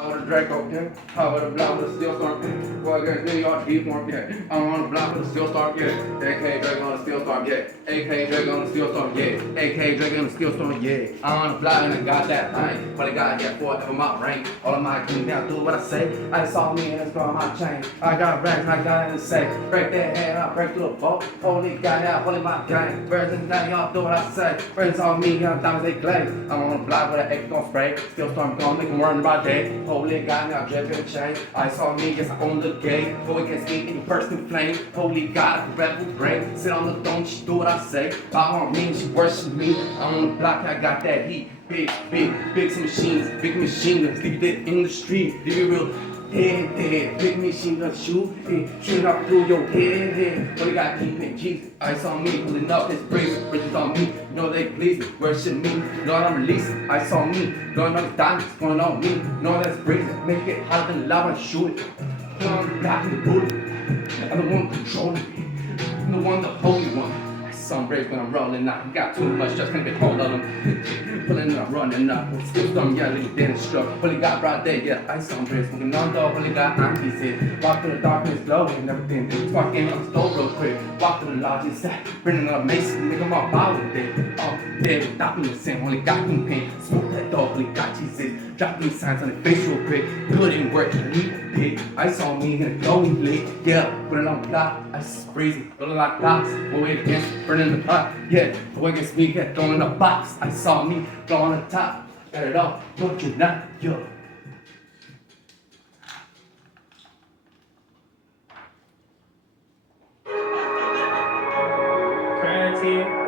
With a Draco, yeah. How with a block with a steel storm, yeah. Boy, get New York deep form, yeah. I'm on a block with a steel storm, yeah. AK Drake on a steel storm, yeah. AK Drake on a steel storm, yeah. AK Drake on a steel storm, yeah. I'm on a block and I got that thing. But I got here forever my rank. All of my king down, do what I say. I saw me and it's from my chain. I got racks, I got it to say. Break that head, I break through the boat. Holy God, yeah, holy my gang. Birds and down, y'all do what I say. Friends on me, I'm diamonds they glaze. I'm on a block with an AK gon' spray. Steel storm gon' make 'em run by day. Holy God, now drip in the chain. I saw me, yes, I own the gate. Go against me, and you burst in flame. Holy God, I can rap with brain. Sit on the throne, she do what I say. I want me, she worship me. I'm on the block, I got that heat. Big some machines, big machine guns. Leave it in the street, leave it real. Head, big machine gun shoot, shoot up through your head. But you gotta keep it G's. Ice on me, pulling up his bracelet, bridges on me. You know they please me, worship me. Lord, I'm releasing. Ice on me, Lord, I'm diamonds going on me. You know that's brazen, make it hotter than lava, shoot it. I'm back in the bullet. I'm the one controlling it. I'm the one, the holy one. Some breaks when I'm rolling out. Got too much, just can't get hold of them. Pulling up, running up. Still some yelling, then struck. Fully got broad day, yeah. Ice on breaks, smoking on dog. Fully got aunties in. Walk through the darkness, slowly and everything. Sparking on the stove real quick. Walk through the lodge stack. Bringing up mason, nigga, my power dead. Oh, dead without me sin. Only got me pain. Smoke that dog, only got Jesus. Drop me signs on the face real quick. Couldn't work, you need a pig. Ice on me, and a glowing blade. Yeah, put it on the block. Ice is freezing. Feeling like blocks. We'll wait against burning the pot. Yeah, the way against me, get thrown in the box. I saw me go on the top. Got it all, but you're not, yo. Gratitude.